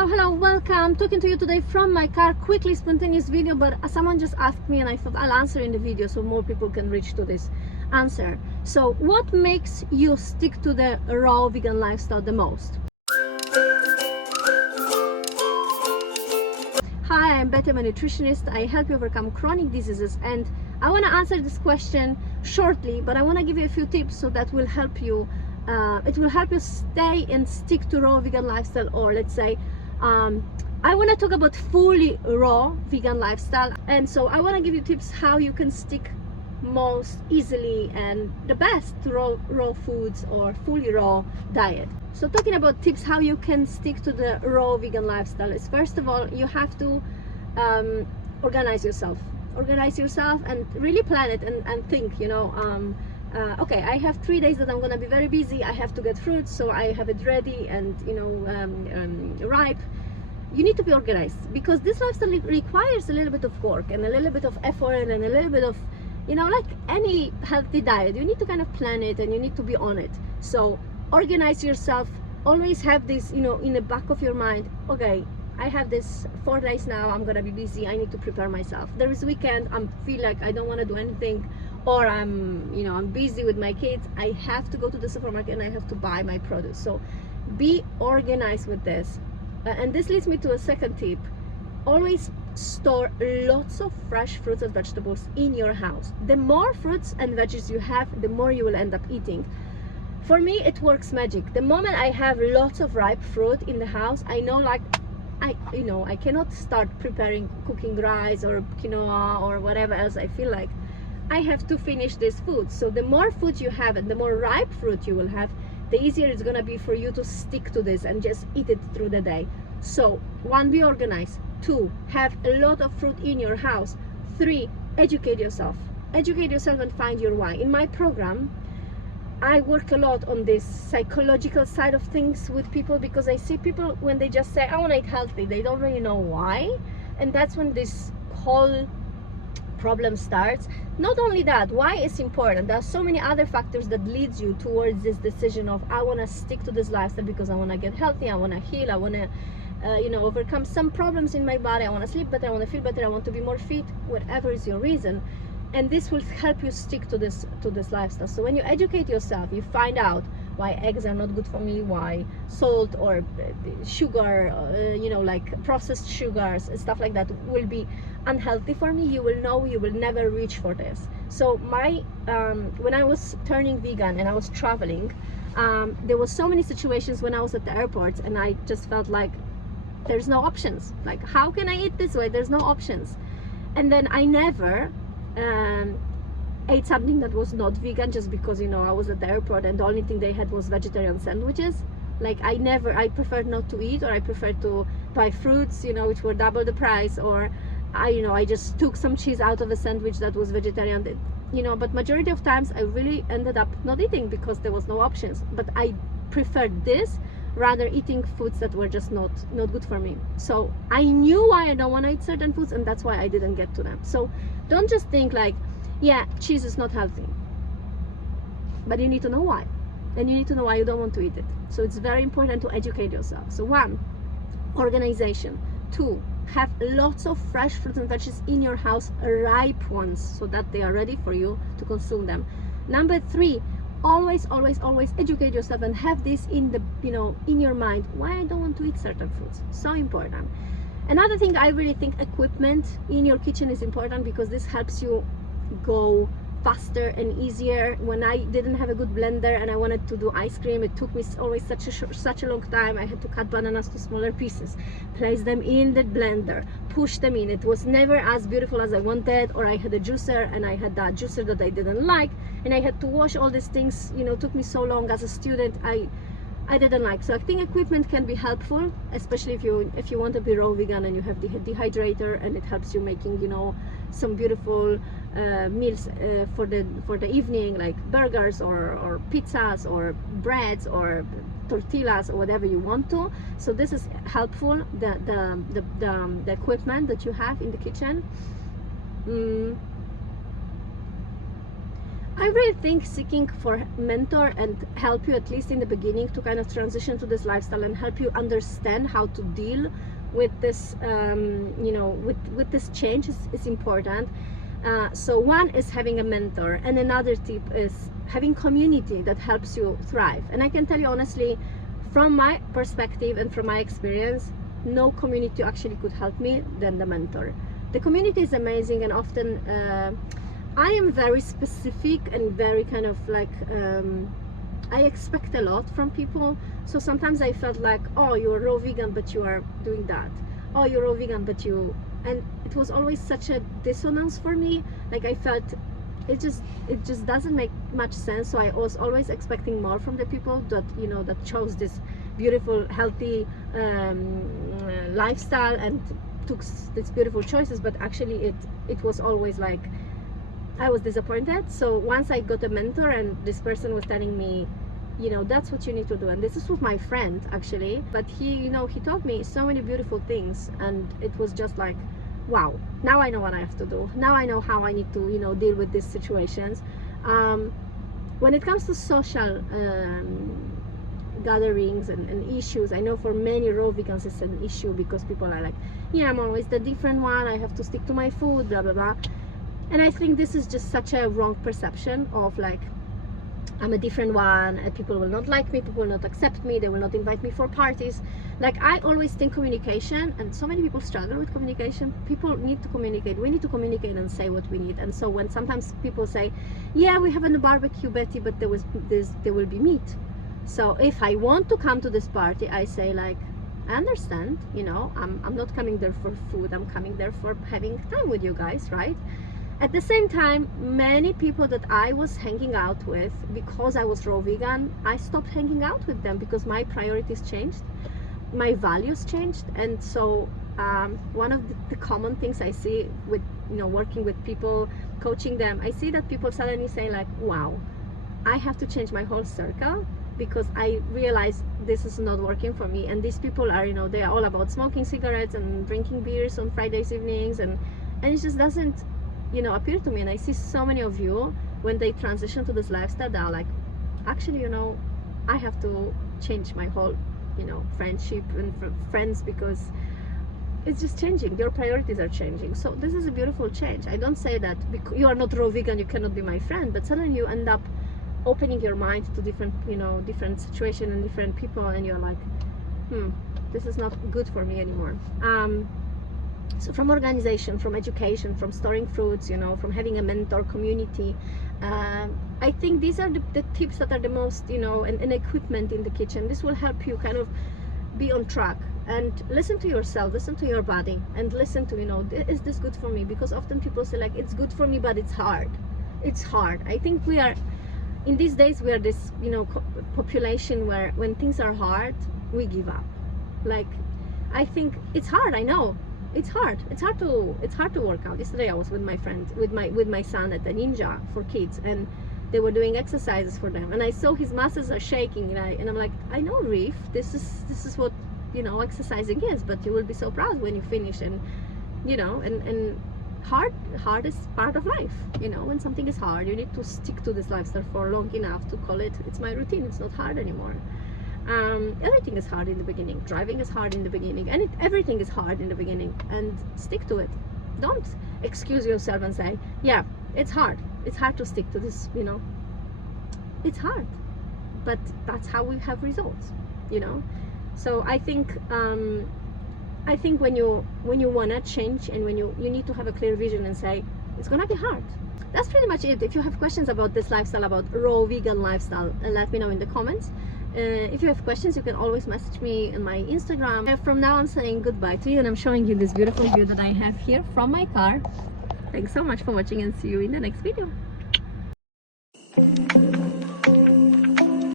Hello, welcome. Talking to you today from my car. Quickly, spontaneous video, but someone just asked me and I thought I'll answer in the video so more people can reach to this answer. So what makes you stick to the raw vegan lifestyle the most? Hi, I'm Betty, I'm a nutritionist. I help you overcome chronic diseases, and I want to answer this question shortly, but I want to give you a few tips so that will help you. It will help you stay and stick to raw vegan lifestyle, or let's say I want to talk about fully raw vegan lifestyle, and so I want to give you tips how you can stick most easily and the best to raw foods or fully raw diet. So talking about tips how you can stick to the raw vegan lifestyle is, first of all, you have to organize yourself and really plan it and think, okay, I have 3 days that I'm gonna be very busy. I have to get fruits, so I have it ready and ripe. You need to be organized because this lifestyle requires a little bit of work and a little bit of effort and a little bit of, like any healthy diet, you need to kind of plan it and you need to be on it. So organize yourself. Always have this, in the back of your mind. Okay, I have this 4 days now. I'm gonna be busy. I need to prepare myself. There is weekend. I feel like I don't want to do anything, or I'm busy with my kids. I have to go to the supermarket and I have to buy my produce. So be organized with this. And this leads me to a second tip. Always store lots of fresh fruits and vegetables in your house. The more fruits and veggies you have, the more you will end up eating. For me, it works magic. The moment I have lots of ripe fruit in the house, I know, like, I cannot start preparing cooking rice or quinoa or whatever else I feel like. I have to finish this food. So the more food you have and the more ripe fruit you will have, the easier it's gonna be for you to stick to this and just eat it through the day. So 1, be organized. 2, have a lot of fruit in your house. 3, educate yourself and find your why. In my program, I work a lot on this psychological side of things with people, because I see people, when they just say I want to eat healthy, they don't really know why, and that's when this whole problem starts. Not only that, why is important, there are so many other factors that leads you towards this decision of I want to stick to this lifestyle because I want to get healthy, I want to heal, I want to overcome some problems in my body, I want to sleep better, I want to feel better, I want to be more fit, whatever is your reason. And this will help you stick to this lifestyle. So when you educate yourself, you find out why eggs are not good for me, why salt or sugar, like processed sugars and stuff like that will be unhealthy for me. You will know you will never reach for this. So when I was turning vegan and I was traveling, there was so many situations when I was at the airport and I just felt like there's no options. Like, how can I eat this way? There's no options. And then I never ate something that was not vegan just because I was at the airport and the only thing they had was vegetarian sandwiches. Like, I preferred not to eat, or I preferred to buy fruits which were double the price, or I just took some cheese out of a sandwich that was vegetarian, but majority of times I really ended up not eating because there was no options. But I preferred this rather eating foods that were just not good for me. So I knew why I don't want to eat certain foods, and that's why I didn't get to them. So don't just think like, yeah, cheese is not healthy, but you need to know why, and you need to know why you don't want to eat it. So it's very important to educate yourself. So 1, organization. 2, have lots of fresh fruits and veggies in your house, ripe ones, so that they are ready for you to consume them. Number 3, always educate yourself and have this in the in your mind, why I don't want to eat certain foods. So important. Another thing, I really think equipment in your kitchen is important, because this helps you go faster and easier. When I didn't have a good blender and I wanted to do ice cream, it took me always such a long time. I had to cut bananas to smaller pieces, place them in the blender, push them in. It was never as beautiful as I wanted. Or I had a juicer and I had that juicer that I didn't like, and I had to wash all these things. Took me so long as a student. I didn't like. So I think equipment can be helpful, especially if you want to be raw vegan and you have the dehydrator, and it helps you making some beautiful meals for the evening, like burgers or pizzas or breads or tortillas or whatever you want to. So this is helpful, the equipment that you have in the kitchen. I really think seeking for mentor and help you at least in the beginning to kind of transition to this lifestyle and help you understand how to deal with this you know, with this change is important. So one is having a mentor, and another tip is having community that helps you thrive. And I can tell you honestly, from my perspective and from my experience, no community actually could help me than the mentor. The community is amazing, and often I am very specific and very kind of like I expect a lot from people. So sometimes I felt like, oh, you're raw vegan but you are doing that, oh, you're raw vegan but you, and it was always such a dissonance for me. Like I felt it just doesn't make much sense. So I was always expecting more from the people that, you know, that chose this beautiful healthy lifestyle and took these beautiful choices, but actually it was always like I was disappointed. So once I got a mentor and this person was telling me, you know, that's what you need to do, and this is with my friend actually, but he, you know, he taught me so many beautiful things, and it was just like, wow, now I know what I have to do. Now I know how I need to, you know, deal with these situations. When it comes to social gatherings and issues, I know for many raw vegans it's an issue because people are like, yeah, I'm always the different one, I have to stick to my food, blah blah blah. And I think this is just such a wrong perception of like, I'm a different one, and people will not like me, people will not accept me, they will not invite me for parties. Like I always think communication, and so many people struggle with communication. People need to communicate. We need to communicate and say what we need. And so when sometimes people say, yeah, we have a barbecue, Betty, but there will be meat. So if I want to come to this party, I say like, I understand, you know, I'm not coming there for food, I'm coming there for having time with you guys, right? At the same time, many people that I was hanging out with, because I was raw vegan, I stopped hanging out with them because my priorities changed, my values changed. And so one of the common things I see with, you know, working with people, coaching them, I see that people suddenly say like, wow, I have to change my whole circle because I realize this is not working for me. And these people are, you know, they are all about smoking cigarettes and drinking beers on Fridays evenings, and it just doesn't, you know, appear to me. And I see so many of you, when they transition to this lifestyle, they're like, actually, you know, I have to change my whole, you know, friendship and friends, because it's just changing. Your priorities are changing. So this is a beautiful change. I don't say that because you are not raw vegan, you cannot be my friend, but suddenly you end up opening your mind to different, you know, different situations and different people, and you're like, this is not good for me anymore. So from organization, from education, from storing fruits, you know, from having a mentor community, I think these are the tips that are the most, you know, and equipment in the kitchen. This will help you kind of be on track and listen to yourself, listen to your body, and listen to, you know, is this good for me? Because often people say like, it's good for me, but it's hard. It's hard. I think we are, in these days, we are this, you know, population where when things are hard, we give up. Like, I think it's hard, I know. It's hard to work out. Yesterday I was with my friend, with my son at the Ninja for kids, and they were doing exercises for them, and I saw his muscles are shaking, and I'm like, I know, Reef, this is what, you know, exercising is, but you will be so proud when you finish. And you know, and hard is part of life. You know, when something is hard, you need to stick to this lifestyle for long enough to call it, it's my routine, it's not hard anymore. Everything is hard in the beginning. Driving is hard in the beginning, and everything is hard in the beginning, and stick to it. Don't excuse yourself and say, yeah, it's hard to stick to this, you know. It's hard, but that's how we have results, you know. So I think when you want to change, and when you need to have a clear vision and say, it's gonna be hard. That's pretty much it. If you have questions about this lifestyle, about raw vegan lifestyle, let me know in the comments. If you have questions, you can always message me on my Instagram. From now, I'm saying goodbye to you, and I'm showing you this beautiful view that I have here from my car. Thanks so much for watching, and see you in the next video.